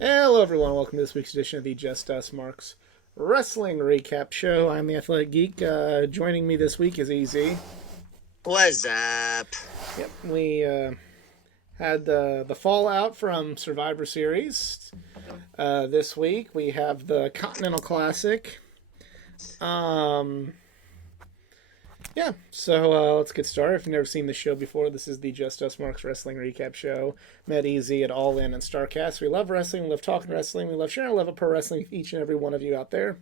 Hello, everyone. Welcome to this week's edition of the Just Us Marks Wrestling Recap Show. I'm the Athletic Geek. Joining me this week is EZ. What's up? Yep, we had the fallout from Survivor Series. This week we have the Continental Classic. Um, yeah, so let's get started. If you've never seen the show before, this is the Just Us Marks Wrestling Recap Show. Met Easy at All In and Starcast. We love wrestling, we love talking wrestling, we love sharing our love of pro wrestling with each and every one of you out there.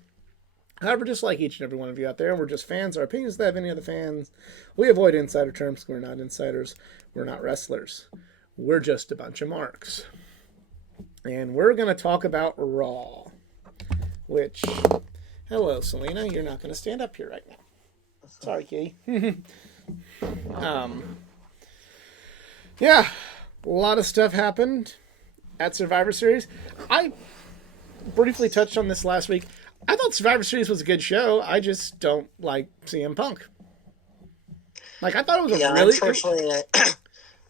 However, just like each and every one of you out there, we're just fans. Our opinions that have any other fans. We avoid insider terms. We're not insiders. We're not wrestlers. We're just a bunch of marks. And we're going to talk about Raw. Which, hello, Selena. You're not going to stand up here right now. Sorry, kitty. Yeah, a lot of stuff happened at Survivor Series. I briefly touched on this last week. I thought Survivor Series was a good show. I just don't like CM Punk. Like, I thought it was a really... Unfortunately,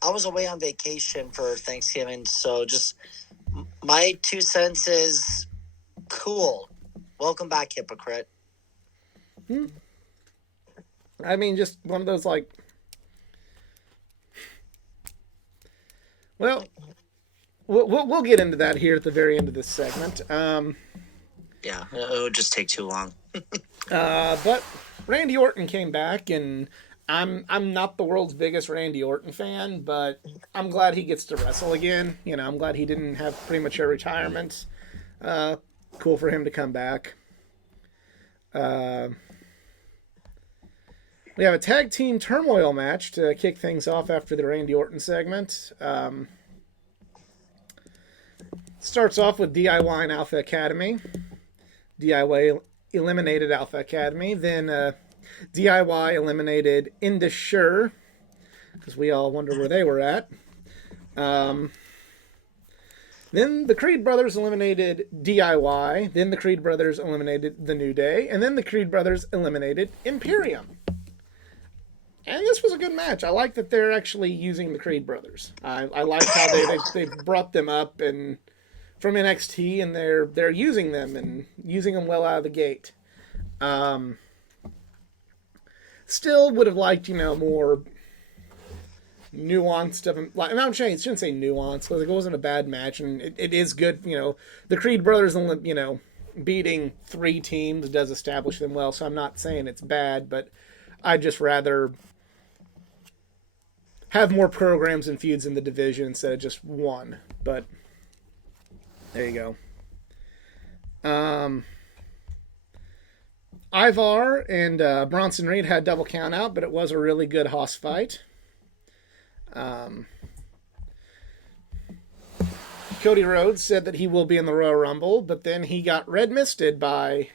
I was away on vacation for Thanksgiving, so just my 2 cents is cool. Welcome back, hypocrite. I mean, just one of those, like... Well, we'll get into that here at the very end of this segment. Yeah, it would just take too long. But Randy Orton came back, and I'm not the world's biggest Randy Orton fan, but I'm glad he gets to wrestle again. You know, I'm glad he didn't have premature retirement. Cool for him to come back. We have a tag team turmoil match to kick things off after the Randy Orton segment. Starts off with DIY and Alpha Academy. DIY eliminated Alpha Academy. Then DIY eliminated Indus because we all wonder where they were at. Then the Creed Brothers eliminated DIY. Then the Creed Brothers eliminated The New Day. And then the Creed Brothers eliminated Imperium. And this was a good match. I like that they're actually using the Creed Brothers. I like how they brought them up and from NXT, and they're using them and using them well out of the gate. Still would have liked, more nuanced stuff. Like, I'm saying, shouldn't say nuanced, because it wasn't a bad match, and it is good. The Creed Brothers, beating three teams does establish them well. So I'm not saying it's bad, but I'd just rather have more programs and feuds in the division instead of just one. But there you go. Ivar and Bronson Reed had double count out, but it was a really good hoss fight. Cody Rhodes said that he will be in the Royal Rumble, but then he got red misted by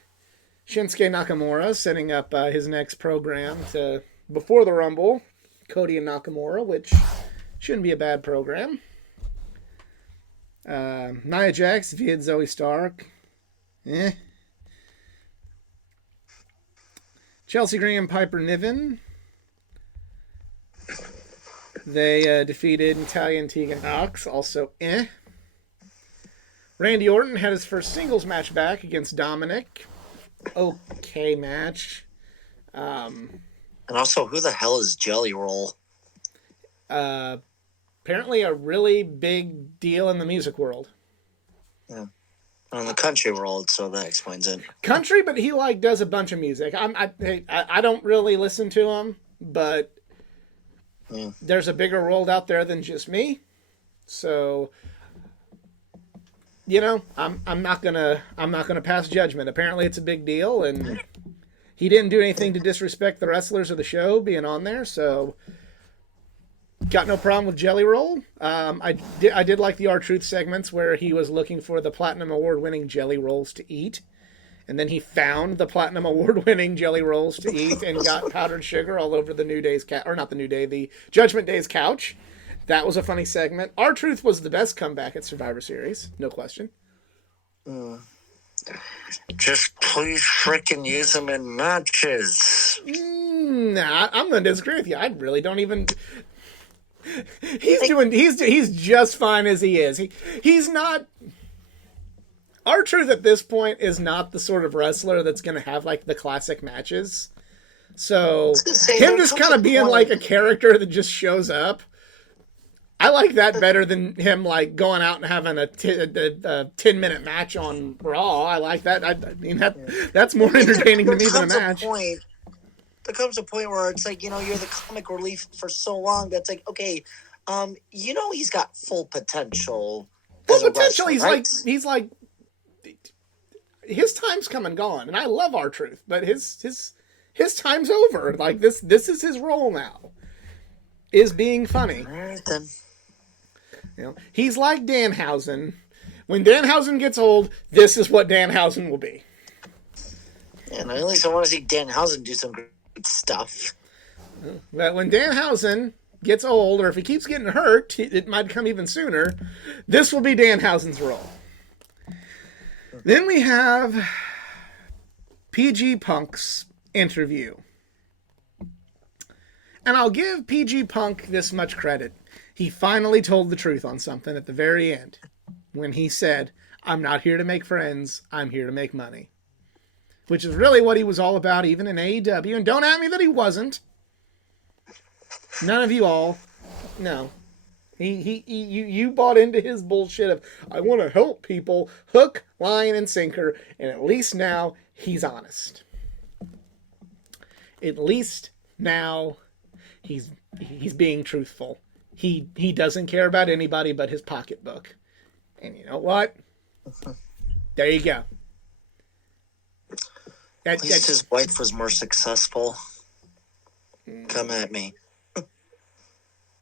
Shinsuke Nakamura, setting up his next program to before the Rumble, Cody and Nakamura, which shouldn't be a bad program. Nia Jax via Zoe Stark. Chelsea Green, Piper Niven. They defeated Natalya and Tegan Nox. Also, Randy Orton had his first singles match back against Dominic. Okay match. And also, who the hell is Jelly Roll? Apparently a really big deal in the music world. Yeah. In the country world, so that explains it. Country, but he does a bunch of music. I don't really listen to him, but there's a bigger world out there than just me. So, I'm not gonna pass judgment. Apparently, it's a big deal, and he didn't do anything to disrespect the wrestlers of the show being on there. So, got no problem with Jelly Roll. I did like the R-Truth segments where he was looking for the Platinum Award-winning Jelly Rolls to eat. And then he found the Platinum Award-winning Jelly Rolls to eat and got powdered sugar all over the New Day's or not the New Day, the Judgment Day's couch. That was a funny segment. R-Truth was the best comeback at Survivor Series, no question. Just please freaking use them in matches. Nah, I'm going to disagree with you. I really don't even... He's just fine as he is. He's not R-Truth at this point is not the sort of wrestler that's going to have like the classic matches. So him just kind of being like a character that just shows up, I like that better than him like going out and having a 10-minute match on Raw. I like that. I mean that's more entertaining to me than a match. There comes a point where it's like, you're the comic relief for so long that's like, okay, he's got full potential. Full potential. He's like his time's come and gone, and I love R-Truth, but his time's over. Like this is his role now. Is being funny. All right, then. He's like Danhausen. When Danhausen gets old, this is what Danhausen will be. And at least I want to see Danhausen do some great stuff. But when Danhausen gets old, or if he keeps getting hurt, it might come even sooner, this will be Danhausen's role. Then we have PG Punk's interview. And I'll give PG Punk this much credit. He finally told the truth on something at the very end when he said, I'm not here to make friends, I'm here to make money. Which is really what he was all about, even in AEW. And don't at me that he wasn't. None of you all. No. You bought into his bullshit of, I want to help people, hook, line, and sinker, and at least now he's honest. At least now he's being truthful. He doesn't care about anybody but his pocketbook. And you know what? There you go. At least his wife was more successful. Come at me.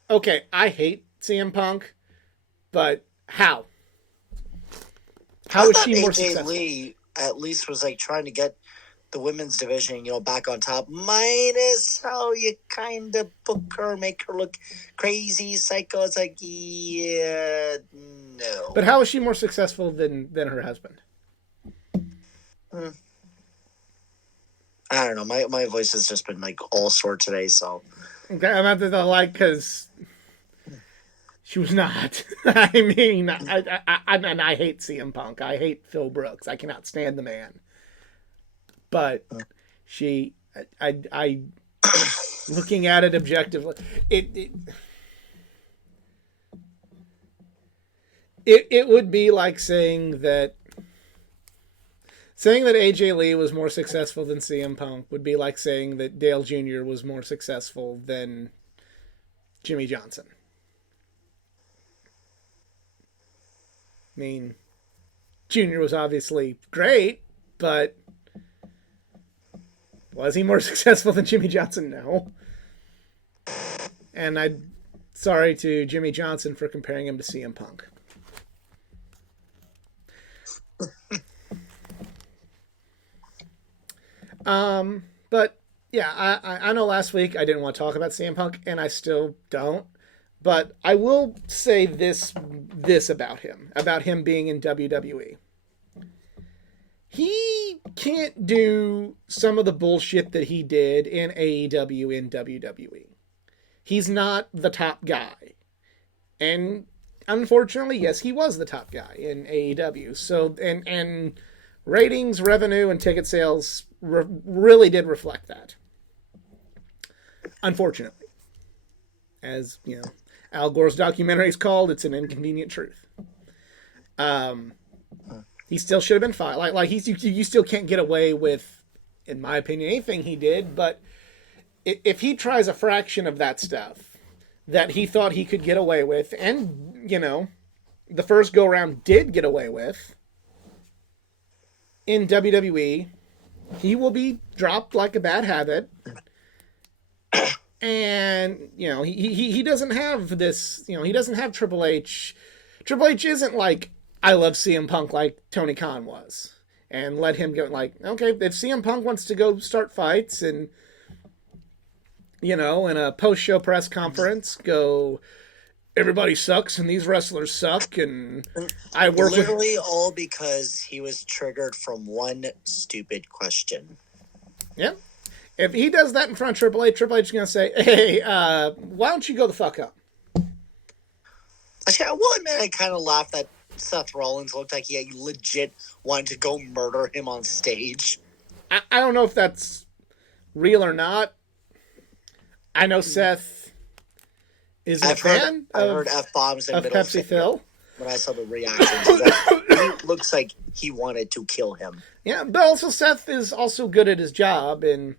Okay, I hate CM Punk, but how? How is she more successful? Lee at least was like trying to get the women's division, back on top. Minus how you kind of book her, make her look crazy, psycho. It's like, yeah, no. But how is she more successful than her husband? I don't know. My voice has just been like all sore today, so. Okay, I'm at the like because she was not. I mean, I hate CM Punk. I hate Phil Brooks. I cannot stand the man. But I looking at it objectively, it would be like saying that AJ Lee was more successful than CM Punk would be like saying that Dale Jr. was more successful than Jimmy Johnson. I mean, Jr. was obviously great, but was he more successful than Jimmy Johnson? No. And I'm sorry to Jimmy Johnson for comparing him to CM Punk. But yeah, I know last week I didn't want to talk about CM Punk, and I still don't. But I will say this about him being in WWE. He can't do some of the bullshit that he did in AEW in WWE. He's not the top guy. And unfortunately, yes, he was the top guy in AEW. So, and ratings, revenue, and ticket sales really did reflect that. Unfortunately. As, Al Gore's documentary is called, it's an inconvenient truth. He still should have been fired. Like you still can't get away with, in my opinion, anything he did. But if he tries a fraction of that stuff that he thought he could get away with, and the first go around did get away with in WWE, he will be dropped like a bad habit. And he doesn't have this. He doesn't have Triple H. Triple H isn't like, I love CM Punk like Tony Khan was, and let him go like, okay, if CM Punk wants to go start fights and, in a post-show press conference, go, everybody sucks and these wrestlers suck and I work literally all because he was triggered from one stupid question. Yeah. If he does that in front of Triple H is going to say, hey, why don't you go the fuck up? Actually, I will admit I kind of laughed at Seth Rollins looked like he legit wanted to go murder him on stage. I don't know if that's real or not. I know Seth is a fan I heard F-bombs in of middle Pepsi finger Phil. when I saw the reactions. He looks like he wanted to kill him. Yeah, but also Seth is also good at his job, and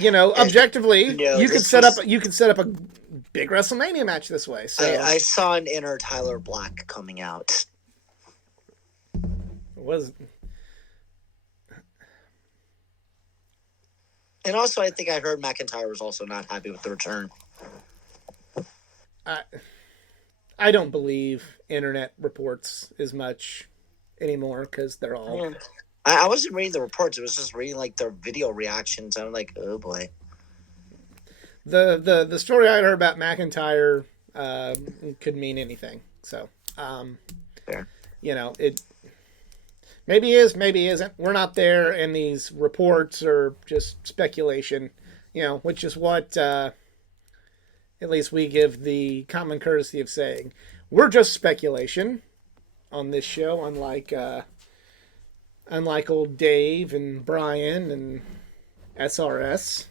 objectively, you could set up a big WrestleMania match this way. So I saw an inner Tyler Black coming out. And also, I think I heard McIntyre was also not happy with the return. I don't believe internet reports as much anymore because they're all. Yeah. I wasn't reading the reports. It was just reading like their video reactions. I'm like, oh boy. The story I heard about McIntyre could mean anything. So, Fair. It maybe is, maybe isn't. We're not there, and these reports are just speculation. Which is what at least we give the common courtesy of saying. We're just speculation on this show, unlike old Dave and Brian and SRS.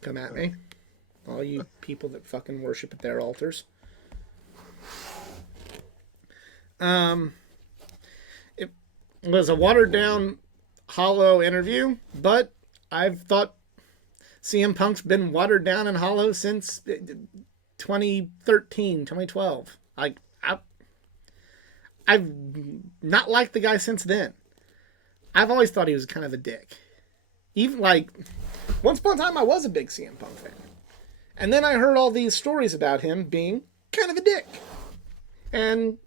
Come at me. All you people that fucking worship at their altars. It was a watered down, hollow interview, but I've thought CM Punk's been watered down and hollow since 2013, 2012. I've not liked the guy since then. I've always thought he was kind of a dick. Even once upon a time I was a big CM Punk fan. And then I heard all these stories about him being kind of a dick. And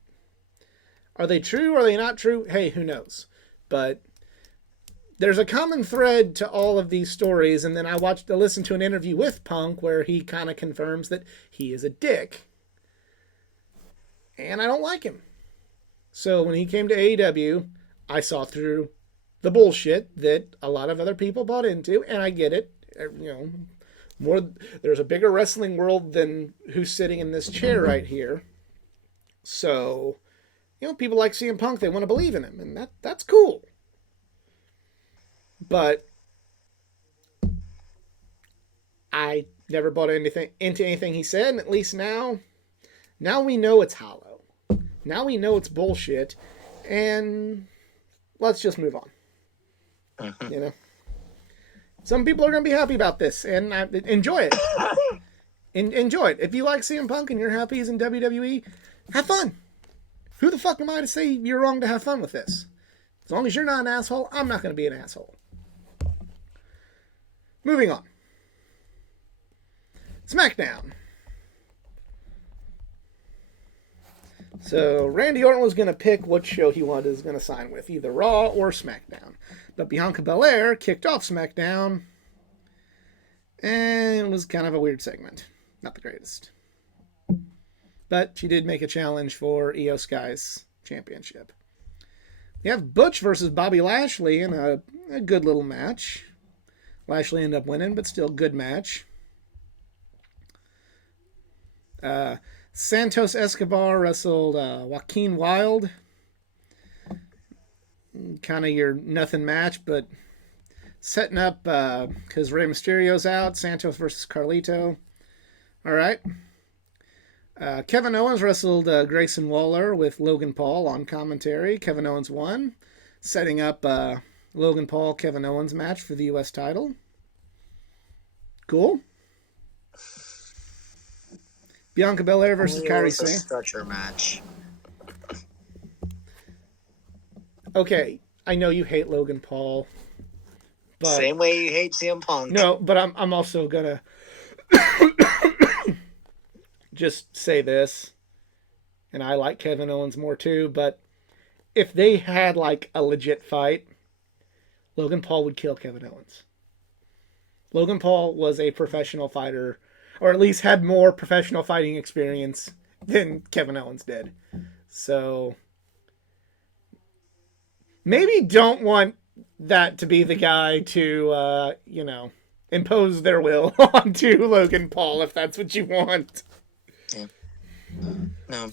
are they true? Are they not true? Hey, who knows? But there's a common thread to all of these stories, and then I listened to an interview with Punk where he kind of confirms that he is a dick. And I don't like him. So when he came to AEW, I saw through the bullshit that a lot of other people bought into, and I get it. There's a bigger wrestling world than who's sitting in this chair right here. So, people like CM Punk, they want to believe in him, and that's cool. But I never bought into anything he said, and at least now we know it's hollow. Now we know it's bullshit, and let's just move on. Mm-hmm. Some people are going to be happy about this, and enjoy it. Enjoy it. If you like CM Punk and you're happy he's in WWE, have fun. Who the fuck am I to say you're wrong to have fun with this? As long as you're not an asshole, I'm not going to be an asshole. Moving on. SmackDown. So Randy Orton was going to pick what show he was going to sign with, either Raw or SmackDown. But Bianca Belair kicked off SmackDown, and it was kind of a weird segment. Not the greatest. But she did make a challenge for Io Sky's championship. We have Butch versus Bobby Lashley in a good little match. Lashley ended up winning, but still good match. Santos Escobar wrestled Joaquin Wilde. Kind of your nothing match, but setting up because Rey Mysterio's out. Santos versus Carlito. All right. Kevin Owens wrestled Grayson Waller with Logan Paul on commentary. Kevin Owens won, setting up Logan Paul Kevin Owens match for the U.S. title. Cool. Bianca Belair versus Kairi Sane. Structure match. Okay, I know you hate Logan Paul. But same way you hate CM Punk. No, but I'm also gonna just say this, and I like Kevin Owens more too. But if they had a legit fight, Logan Paul would kill Kevin Owens. Logan Paul was a professional fighter, or at least had more professional fighting experience than Kevin Owens did. So maybe don't want that to be the guy to, impose their will onto Logan Paul if that's what you want. Yeah. No.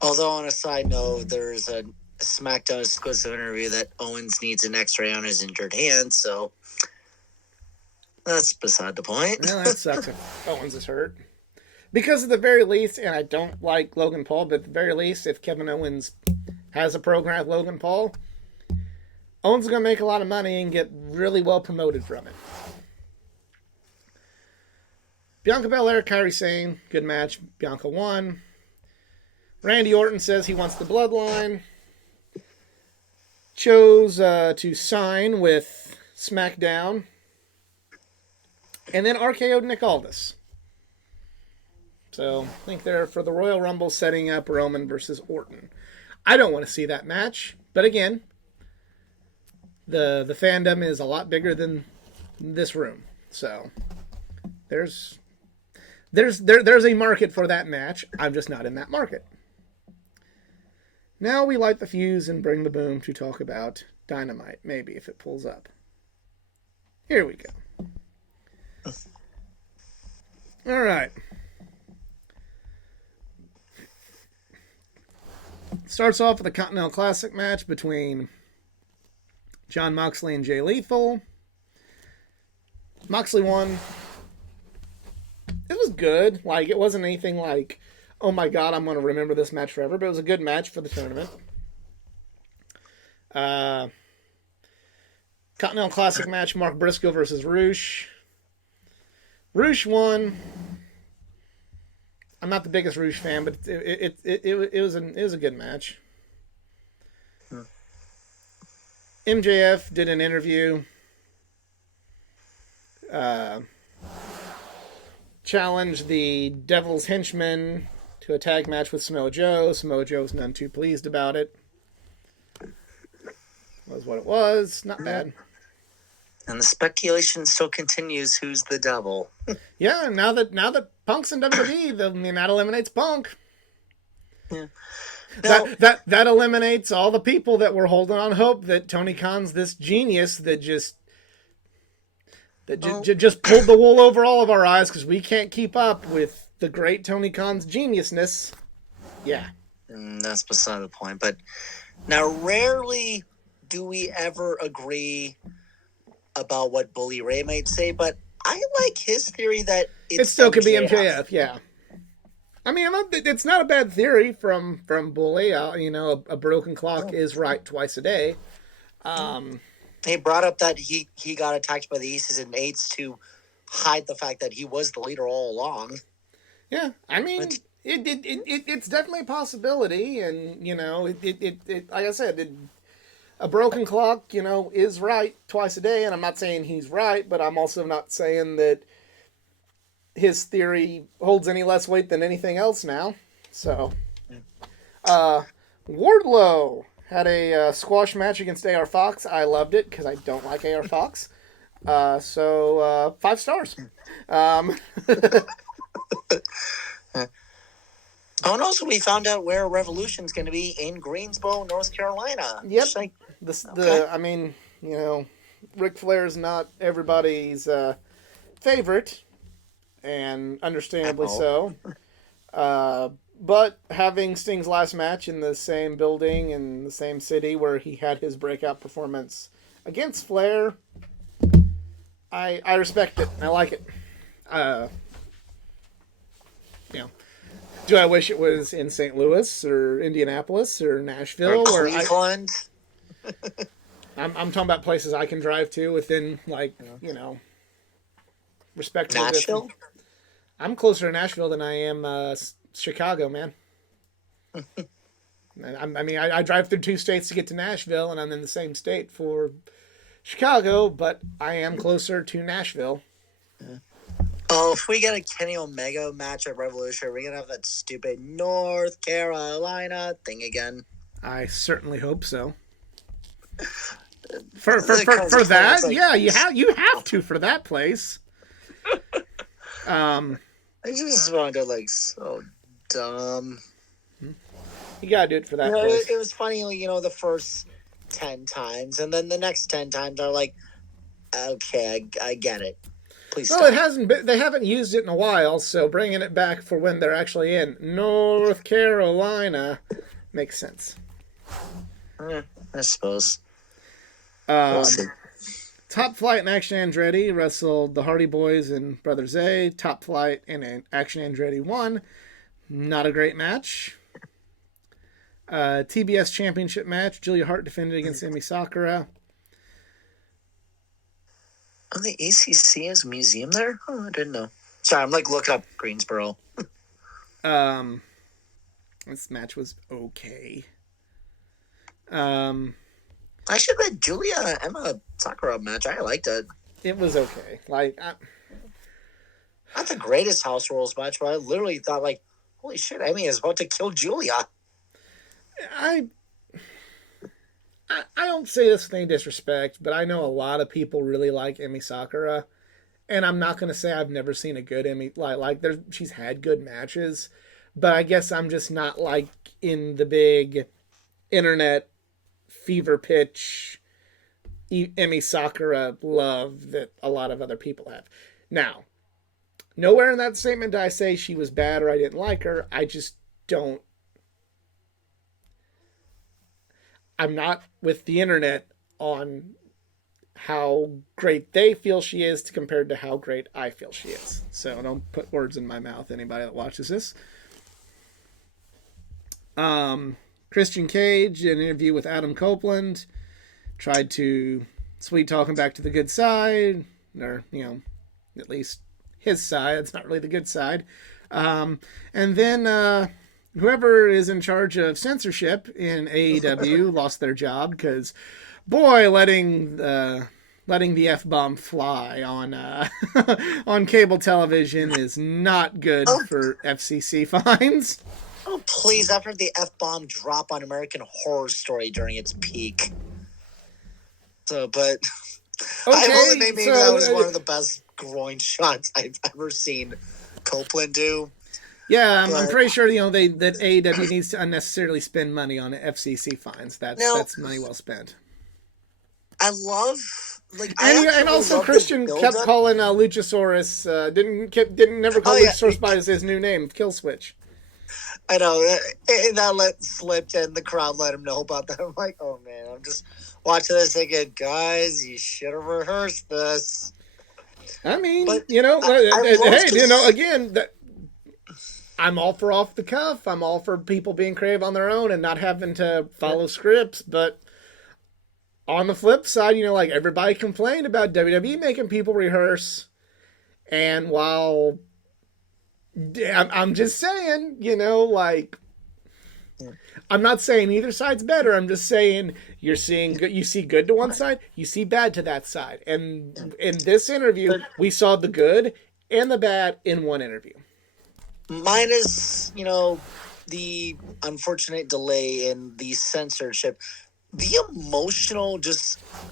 Although, on a side note, there's a SmackDown exclusive interview that Owens needs an X-ray on his injured hand, so that's beside the point. Well, that sucks if Owens is hurt. Because at the very least, and I don't like Logan Paul, but at the very least, if Kevin Owens has a program with Logan Paul, Owens is going to make a lot of money and get really well promoted from it. Bianca Belair, Kairi Sane, good match. Bianca won. Randy Orton says he wants the bloodline. Chose to sign with SmackDown. And then RKO'd Nick Aldis. So I think they're for the Royal Rumble setting up Roman versus Orton. I don't want to see that match. But again, the fandom is a lot bigger than this room. So there's a market for that match. I'm just not in that market. Now we light the fuse and bring the boom to talk about Dynamite, maybe, if it pulls up. Here we go. All right. Starts off with a Continental Classic match between Jon Moxley and Jay Lethal. Moxley won. It was good. Like, it wasn't anything like, oh my god, I'm going to remember this match forever, but it was a good match for the tournament. Continental Classic match, Mark Briscoe versus Roosh. Roosh won. I'm not the biggest Roosh fan, but it was a good match. MJF did an interview. Challenged the Devil's Henchman to a tag match with Samoa Joe. Samoa Joe's none too pleased about it. Was what it was. Not bad. And the speculation still continues. Who's the devil? Yeah, now that Punk's in WWE, that eliminates Punk. Yeah. Now, That eliminates all the people that were holding on hope that Tony Khan's this genius that just pulled the wool over all of our eyes because we can't keep up with the great Tony Khan's geniusness. Yeah. And that's beside the point. But now, rarely do we ever agree about what Bully Ray might say, but I like his theory that it still could be MJF. Yeah. I mean, it's not a bad theory from Bully. A broken clock is right twice a day. He brought up that he got attacked by the Aces and Eights to hide the fact that he was the leader all along. Yeah, I mean, it's definitely a possibility, and like I said, a broken clock, is right twice a day, and I'm not saying he's right, but I'm also not saying that his theory holds any less weight than anything else now. So, Wardlow had a squash match against AR Fox. I loved it because I don't like AR Fox. So 5 stars. Oh, and also we found out where Revolution's going to be in Greensboro, North Carolina. Yep. Ric Flair's not everybody's favorite, and understandably so. But having Sting's last match in the same building in the same city where he had his breakout performance against Flair, I respect it. I like it. Do I wish it was in St. Louis or Indianapolis or Nashville or Cleveland? I'm talking about places I can drive to within, respectful Nashville? distance. I'm closer to Nashville than I am Chicago, man. I drive through 2 states to get to Nashville, and I'm in the same state for Chicago, but I am closer to Nashville. Yeah. Oh, if we get a Kenny Omega match at Revolution, we're going to have that stupid North Carolina thing again. I certainly hope so. For that, yeah, you have to for that place. I just found it so dumb. You gotta do it for that place. It was funny, the first 10 times, and then the next 10 times are like, okay, I get it. Please Well, stop. it hasn't been. They haven't used it in a while, so bringing it back for when they're actually in North Carolina makes sense. I suppose. We'll Um, see. Top Flight and Action Andretti wrestled the Hardy Boys and Brothers A. Top Flight and Action Andretti won. Not a great match. TBS Championship match. Julia Hart defended against Emi Sakura. Oh, the ACC has a museum there? Oh, I didn't know. Sorry, I'm like looking up Greensboro. This match was okay. Actually, that Julia Emma Sakura match, I liked it. It was okay. Like, Not the greatest House Rules match, but I literally thought, like, holy shit, Emmy is about to kill Julia. I don't say this with any disrespect, but I know a lot of people really like Emi Sakura, and I'm not going to say I've never seen a good Emi like there's she's had good matches, but I guess I'm just not like in the big internet fever pitch Emi Sakura love that a lot of other people have. Now, nowhere in that statement did I say she was bad or I didn't like her. I just don't. I'm not with the internet on how great they feel she is compared to how great I feel she is. So don't put words in my mouth, anybody that watches this. Christian Cage, in an interview with Adam Copeland, tried to sweet talk him back to the good side, or, at least his side. It's not really the good side. And then whoever is in charge of censorship in AEW lost their job because, boy, letting the F-bomb fly on on cable television is not good for FCC fines. Oh, please, after the F-bomb drop on American Horror Story during its peak. So, but maybe that was one of the best groin shots I've ever seen Copeland do. Yeah, I'm pretty sure that AEW needs to unnecessarily spend money on FCC fines. That's money well spent. I love and also Christian kept calling Luchasaurus never call Luchasaurus by his new name, Killswitch. I know, and that slipped, and the crowd let him know about that. I'm like, oh man, I'm just watching this thinking, guys, you should have rehearsed this. I mean, but again, I'm all for off the cuff. I'm all for people being creative on their own and not having to follow scripts. But on the flip side, like everybody complained about WWE making people rehearse. And while I'm just saying, I'm not saying either side's better. I'm just saying you see good to one side, you see bad to that side. And in this interview, we saw the good and the bad in one interview. Minus, the unfortunate delay in the censorship, the emotional,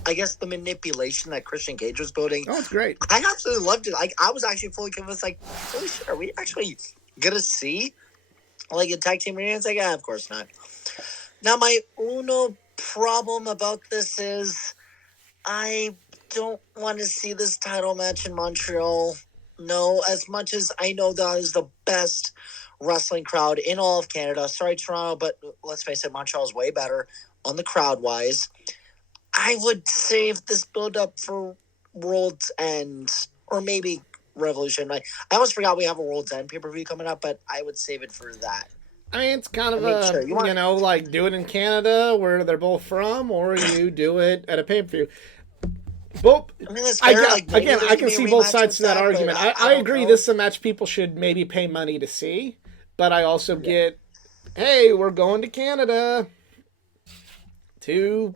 I guess the manipulation that Christian Cage was building. Oh, it's great. I absolutely loved it. I was actually fully convinced, like, holy shit, are we actually gonna see like a tag team reunion? It's like, of course not. Now, my uno problem about this is I don't want to see this title match in Montreal. No, as much as I know that is the best wrestling crowd in all of Canada. Sorry, Toronto, but let's face it, Montreal is way better on the crowd-wise. I would save this build-up for World's End, or maybe Revolution. I almost forgot we have a World's End pay-per-view coming up, but I would save it for that. I mean, it's kind of like do it in Canada where they're both from, or you do it at a pay-per-view. Both. I can see both sides to that argument. I agree this is a match people should maybe pay money to see, but I also get, hey, we're going to Canada. Two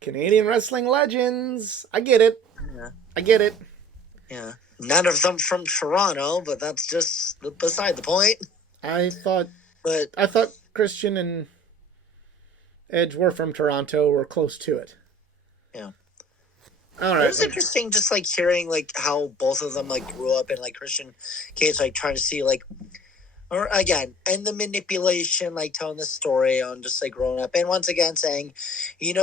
Canadian wrestling legends. I get it. Yeah. I get it. Yeah. None of them from Toronto, but that's just beside the point. I thought Christian and Edge were from Toronto or close to it. Yeah. All right. It was interesting just hearing how both of them grew up and Christian Cage trying to see or again, and the manipulation, like telling the story on just like growing up, and once again saying, you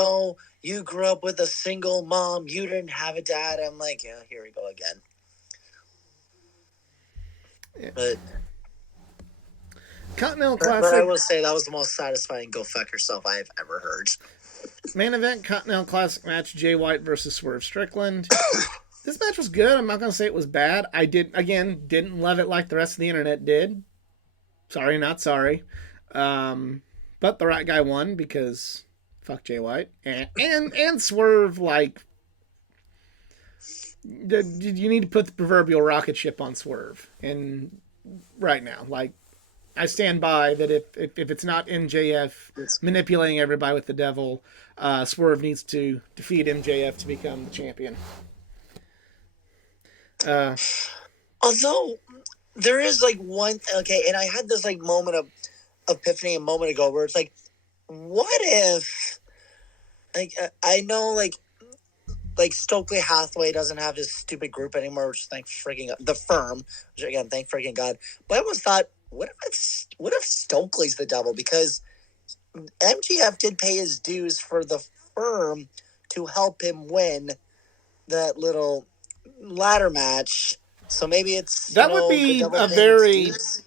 grew up with a single mom, you didn't have a dad. I'm like, yeah, here we go again. Yeah. But Continental but I Classic will say that was the most satisfying "go fuck yourself" I have ever heard. main event Continental Classic match: Jay White versus Swerve Strickland. This match was good. I'm not gonna say it was bad. I didn't love it like the rest of the internet did. Sorry, not sorry. But the right guy won because fuck Jay White and Swerve. Like, you need to put the proverbial rocket ship on Swerve. And right now, like, I stand by that if it's not MJF manipulating everybody with the devil, Swerve needs to defeat MJF to become the champion. Although there is like one okay, and I had this like moment of epiphany a moment ago where it's like, what if like I know like Stokely Hathaway doesn't have his stupid group anymore, which thank freaking the firm, which again thank freaking God. But I almost thought, what if Stokely's the devil, because MGF did pay his dues for the firm to help him win that little ladder match. So maybe it's That would be the devil a paying his very dues.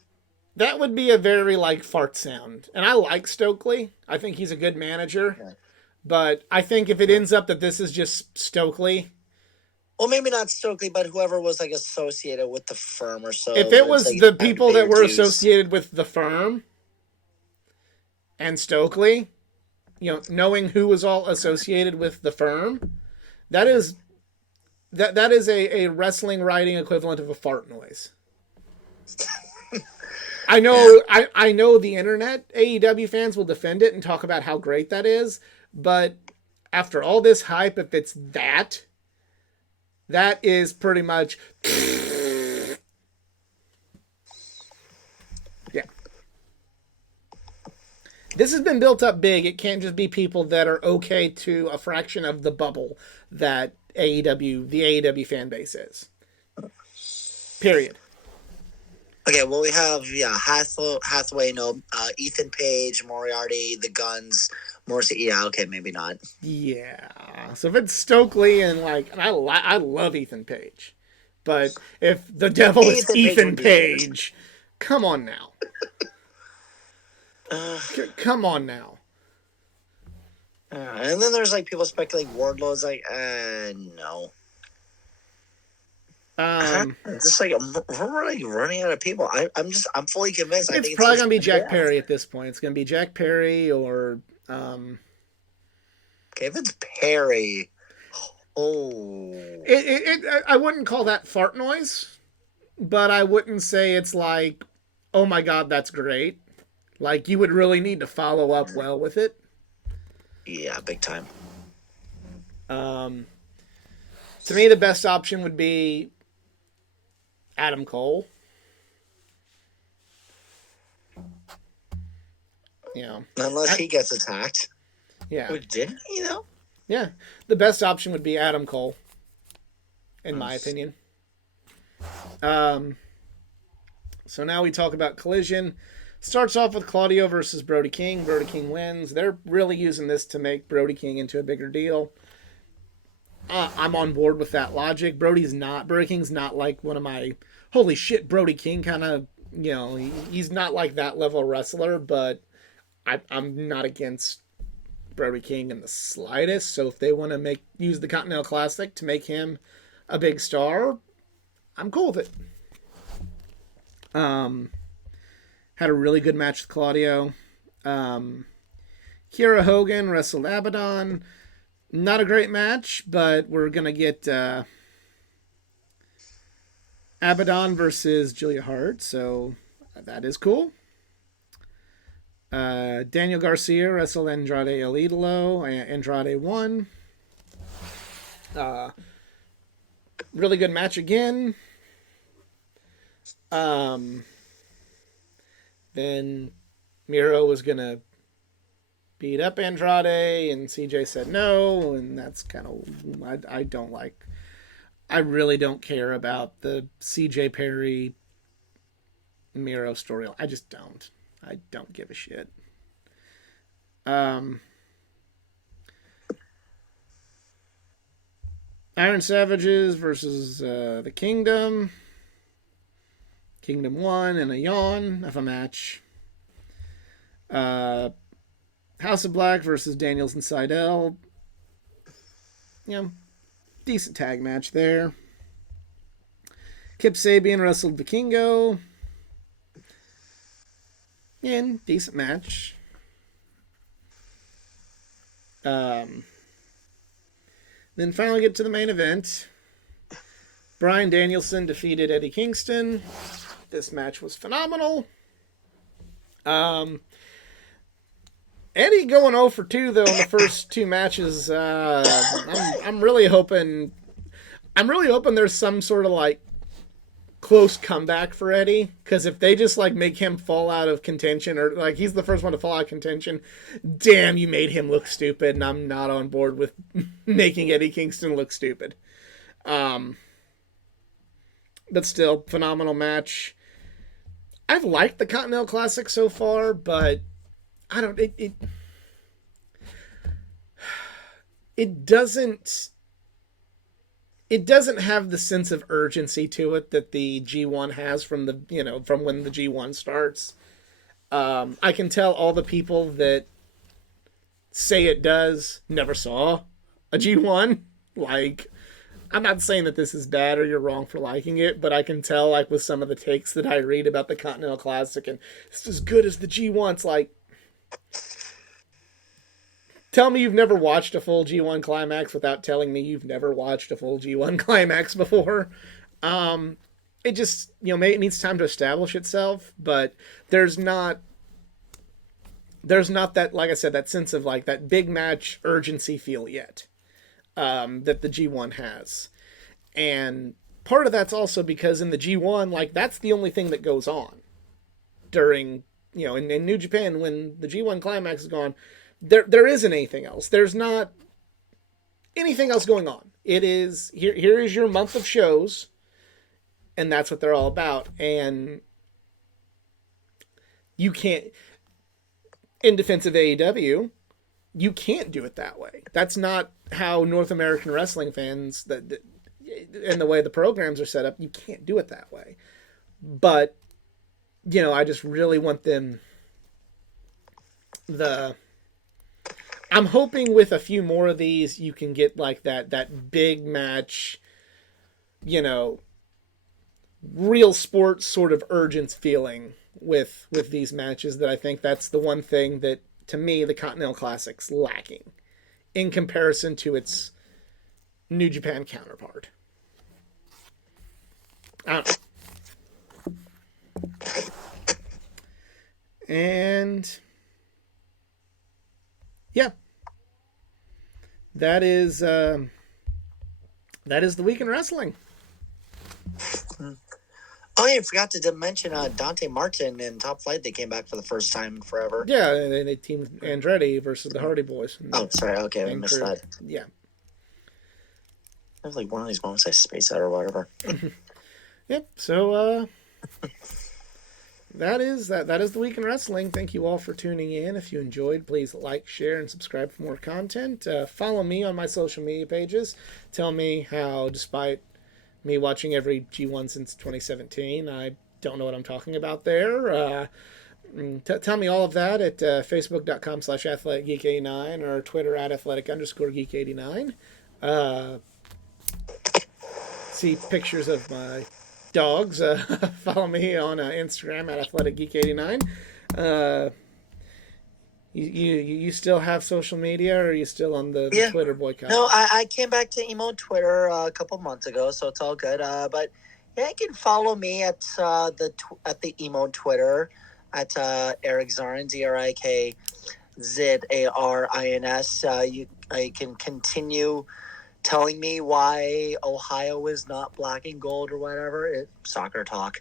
that would be a very like fart sound. And I like Stokely. I think he's a good manager. Yeah. But I think if it ends up that this is just Stokely, Well, maybe not Stokely, but whoever was like associated with the firm or so. if it was like, the people that were dues. associated with the firm and Stokely, knowing who was all associated with the firm, that is a wrestling writing equivalent of a fart noise. I know I know the internet AEW fans will defend it and talk about how great that is, but after all this hype, if it's that is pretty much yeah. This has been built up big. It can't just be people that are okay to a fraction of the bubble that the AEW fan base is. Period. Okay, well, we have Hathaway, Ethan Page, Moriarty, the Guns, Morrissey. Yeah, okay, maybe not. Yeah. So if it's Stokely and I love Ethan Page, but if the devil is Ethan Page, come on now. Come on now. And then there's like people speculating Wardlow's like, no. Just like we're like running out of people. I'm fully convinced. It's probably gonna be Jack Perry at this point. It's gonna be Jack Perry or. Okay, if it's Perry, I wouldn't call that fart noise, but I wouldn't say it's like, oh my god, that's great. Like, you would really need to follow up well with it. Yeah, big time. To me, the best option would be Adam Cole. Unless he gets attacked. Yeah. Who didn't he, though? Yeah. The best option would be Adam Cole, in my opinion. So now we talk about Collision. Starts off with Claudio versus Brody King. Brody King wins. They're really using this to make Brody King into a bigger deal. I'm on board with that logic. Brody King's not like one of my holy shit Brody King kind of, he's not like that level of wrestler, but I'm not against Brody King in the slightest. So if they want to use the Continental Classic to make him a big star, I'm cool with it. Had a really good match with Claudio. Kiera Hogan wrestled Abaddon. Not a great match, but we're going to get Abaddon versus Julia Hart, so that is cool. Daniel Garcia wrestled Andrade El Idolo. Andrade won. Really good match again. Then Miro was going to beat up Andrade, and CJ said no, and that's kind of... I really don't care about the CJ Perry Miro storyline. I just don't. I don't give a shit. Iron Savages versus the Kingdom. Kingdom won in a yawn of a match. House of Black versus Daniels and Seidel. Decent tag match there. Kip Sabian wrestled Vikingo. And decent match. Then finally get to the main event. Bryan Danielson defeated Eddie Kingston. This match was phenomenal. Eddie going 0 for 2 though in the first two matches. I'm really hoping there's some sort of like close comeback for Eddie, because if they just like make him fall out of contention, or like he's the first one to fall out of contention, damn, you made him look stupid, and I'm not on board with making Eddie Kingston look stupid. But still, phenomenal match. I've liked the Continental Classic so far, but I don't. It doesn't have the sense of urgency to it that the G1 has from when the G1 starts. I can tell all the people that say it does never saw a G1. Like, I'm not saying that this is bad or you're wrong for liking it, but I can tell, like, with some of the takes that I read about the Continental Classic, and it's as good as the G1. It's like, tell me you've never watched a full G1 climax without telling me you've never watched a full G1 climax before. It just, maybe it needs time to establish itself, but there's not that, like I said, that sense of like that big match urgency feel yet, that the G1 has. And part of that's also because in the G1, like, that's the only thing that goes on during, in New Japan, when the G1 climax is gone, there isn't anything else. There's not anything else going on. It is, here is your month of shows, and that's what they're all about. And you can't, in defense of AEW, you can't do it that way. That's not how North American wrestling fans, and the way the programs are set up, you can't do it that way. But, I just really want them, I'm hoping with a few more of these, you can get like that big match, real sports sort of urgent feeling with these matches. That I think that's the one thing that, to me, the Continental Classic's lacking in comparison to its New Japan counterpart. I don't know. And yeah, that is the week in wrestling. Oh, yeah, I forgot to mention Dante Martin and Top Flight. They came back for the first time in forever. Yeah, they teamed Andretti versus the Hardy Boys. Oh, sorry. Okay, I missed that. Yeah. It was like one of these moments I space out or whatever. Yep. So that is the week in wrestling. Thank you all for tuning in. If you enjoyed, please like, share, and subscribe for more content. Follow me on my social media pages. Tell me how, despite me watching every G1 since 2017, I don't know what I'm talking about there. Tell me all of that at facebook.com/athleticgeek89 or Twitter @athletic_geek89. See pictures of my dogs. Follow me on Instagram @athleticgeek89. You still have social media, or are you still on the Twitter boycott? No, I came back to emo Twitter a couple months ago, so it's all good. But yeah, you can follow me at the emo Twitter at Eric Zarin, DRIKZARINS. I can continue telling me why Ohio is not black and gold or whatever. It's soccer talk.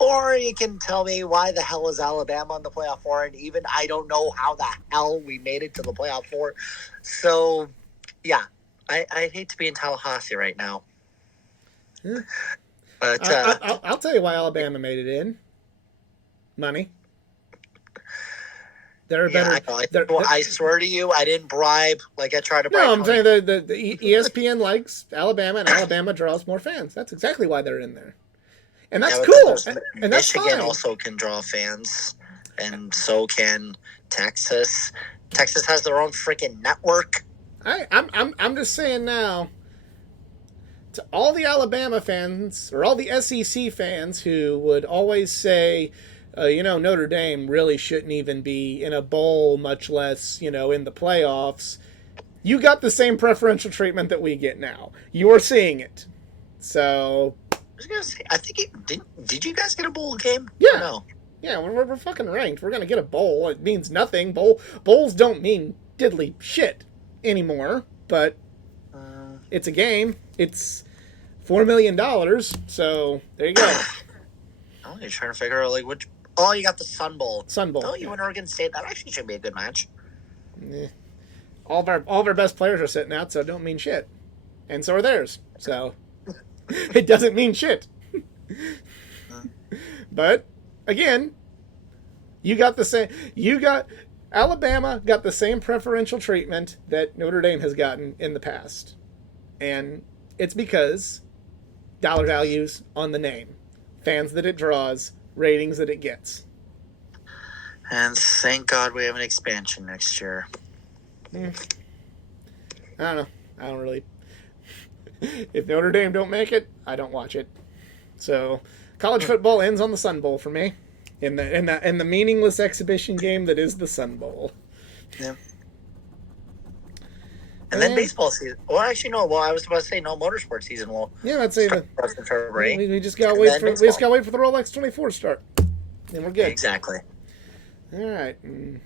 Or you can tell me why the hell is Alabama on the playoff four, and even I don't know how the hell we made it to the playoff four. So, yeah, I hate to be in Tallahassee right now. Yeah. But I'll tell you why Alabama made it in. Money. They're Yeah, better. I know. They're, I swear to you, I didn't bribe. Like I tried to bribe. no, I'm Tony. saying the ESPN likes Alabama, and Alabama draws more fans. That's exactly why they're in there, and that's Yeah, cool. but And that's Michigan fine. also can draw fans, and so can Texas. Texas has their own freaking network. I'm just saying now. To all the Alabama fans or all the SEC fans who would always say, Notre Dame really shouldn't even be in a bowl, much less, in the playoffs. You got the same preferential treatment that we get now. You're seeing it. So. I was gonna say, I think did you guys get a bowl game? Yeah. No. Yeah, we're fucking ranked. We're gonna get a bowl. It means nothing. Bowls don't mean diddly shit anymore. But it's a game. It's $4 million. So there you go. Oh, you're trying to figure out like which. Oh, you got the Sun Bowl. Sun Bowl. Oh, you and Oregon State. That actually should be a good match. All of our best players are sitting out, so it don't mean shit, and so are theirs. So it doesn't mean shit. But again, you got the same. Alabama got the same preferential treatment that Notre Dame has gotten in the past, and it's because dollar values on the name, fans that it draws, ratings that it gets. And thank God we have an expansion next year. I don't know. I don't really. If Notre Dame don't make it, I don't watch it. So college football ends on the Sun Bowl for me, in the meaningless exhibition game that is the Sun Bowl. Yeah. And then baseball season. Well, actually, no. Well, I was about to say no motorsport season. Well, yeah, I'd say that. We just gotta wait for the Rolex 24 start, and we're good. Exactly. All right, and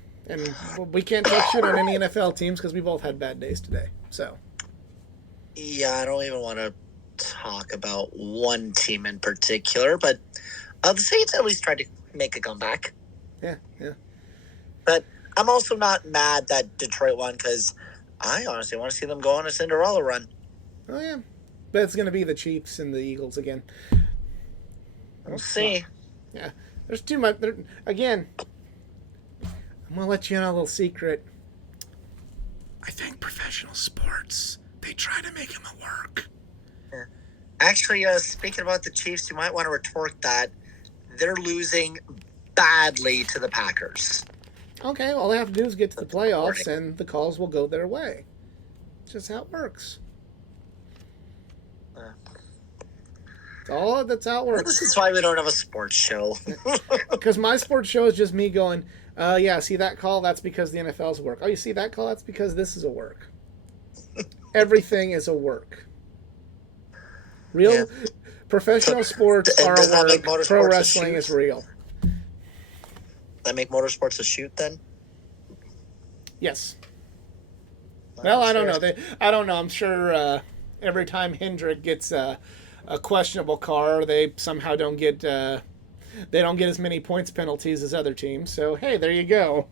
we can't talk shit on any NFL teams because we both had bad days today. So. Yeah, I don't even want to talk about one team in particular, but the Saints at least tried to make a comeback. Yeah. But I'm also not mad that Detroit won because I honestly want to see them go on a Cinderella run. Oh, yeah. But it's going to be the Chiefs and the Eagles again. We'll see. Yeah. There's too much. Again, I'm going to let you in on a little secret. I think professional sports, they try to make them a work. Yeah. Actually, speaking about the Chiefs, you might want to retort that. They're losing badly to the Packers. Okay, all they have to do is get to the playoffs, and the calls will go their way. It's just how it works. That's how it works. This is why we don't have a sports show. Because my sports show is just me going, yeah, see that call? That's because the NFL's a work. Oh, you see that call? That's because this is a work. Everything is a work. Professional sports are a work. Pro wrestling is real. That make motorsports a shoot then? Yes. Well, I don't know. I don't know. I'm sure every time Hendrick gets a questionable car, they somehow don't get as many points penalties as other teams. So hey, there you go.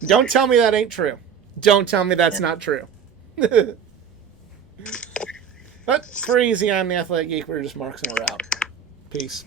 Don't tell me that ain't true. Don't tell me that's not true. But for Easy, I'm the Athletic Geek. We're just marking her out. Peace.